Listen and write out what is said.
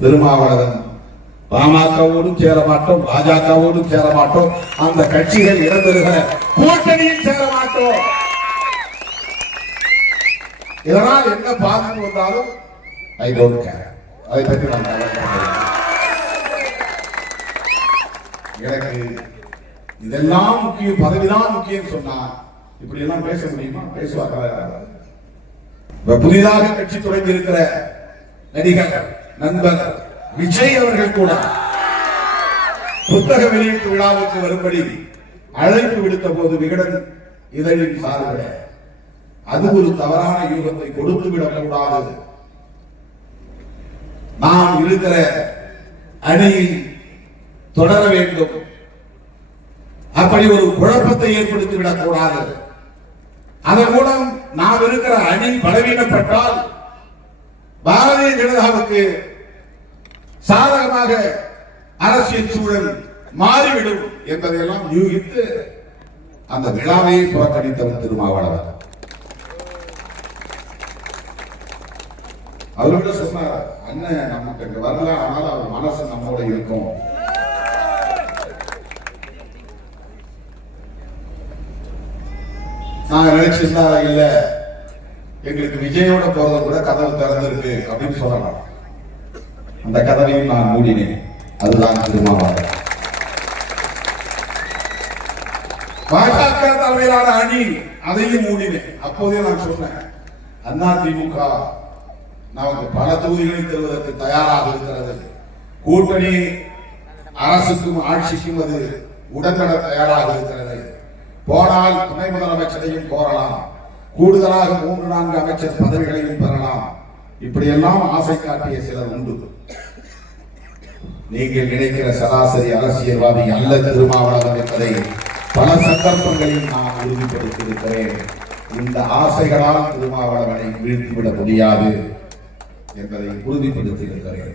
திருமாவளவன் பாமகவோடும் சேர மாட்டோம், பாஜகவோடும் சேர மாட்டோம், அந்த கட்சிகள் இடம்பெறுகிற கூட்டணியில் சேர மாட்டோம். இதனால் என்ன பாதிப்பு வந்தாலும் ஐ டோன்ட் கேர். அதை பற்றி நான் எனக்கு இதெல்லாம் முக்கியம், பதவிதான் முக்கியம் சொன்னா இப்படி எல்லாம் பேச முடியுமா? பேசுவாங்க. புதிதாக கட்சி தொடங்கி இருக்கிற நடிகர் நண்பர் விஜய் அவர்கள் கூட புத்தக வெளியீட்டு விழாவுக்கு வரும்படி அழைப்பு விடுத்த போது விகடன் இதழின் சார்பில் அது ஒரு தவறான யூகத்தை கொடுத்து விடக்கூடாது, நாம் இருக்கிற அணியில் தொடர வேண்டும், அப்படி ஒரு குழப்பத்தை ஏற்படுத்தி விடக்கூடாது, அதன் மூலம் நாம் இருக்கிற அணி பலவீனப்பட்டால் பாரதிய ஜனதாவுக்கு சாதகமாக அரசியல் சூழல் மாறிவிடும் என்பதையெல்லாம் யூகித்து அந்த விழாவை புறக்கணித்தவர் திருமாவளவன். அவர்கிட்ட சொன்னார், அண்ணன் நமக்கு வரல, ஆனால் அவர் மனசு நம்மோட இருக்கும். நாங்க நினைச்சிருந்தா இல்ல, எங்களுக்கு விஜயோட போறது கூட கதவு திறந்திருக்கு அப்படின்னு சொல்லலாம். அந்த கதவையும் நான் மூடினேன். அதுதான் திருமாவளவன். பாஜக தலைமையிலான அணி, அதையும் மூடினேன். அப்போதே நான் சொன்னேன், அதிமுக நமக்கு பல தொகுதிகளை தருவதற்கு தயாராக இருக்கிறது, கூட்டணி அரசுக்கும் ஆட்சிக்கும் அது உடன்பட தயாராக இருக்கிறது, போனால் துணை முதலமைச்சரையும் கோரலாம், கூடுதலாக 3-4 அமைச்சர் பதவிகளையும் பெறலாம், இப்படியெல்லாம் ஆசை காட்டிய சிலர் உண்டு. நீங்கள் நினைக்கிற சராசரி அரசியல்வாதி அல்ல திருமாவளவன் என்பதை பல சந்தர்ப்பங்களில் நான் உறுதிப்படுத்தியிருக்கிறேன். இந்த ஆசைகளால் திருமாவளவனை வீழ்த்திவிட முடியாது என்பதை உறுதிப்படுத்தியிருக்கிறேன்.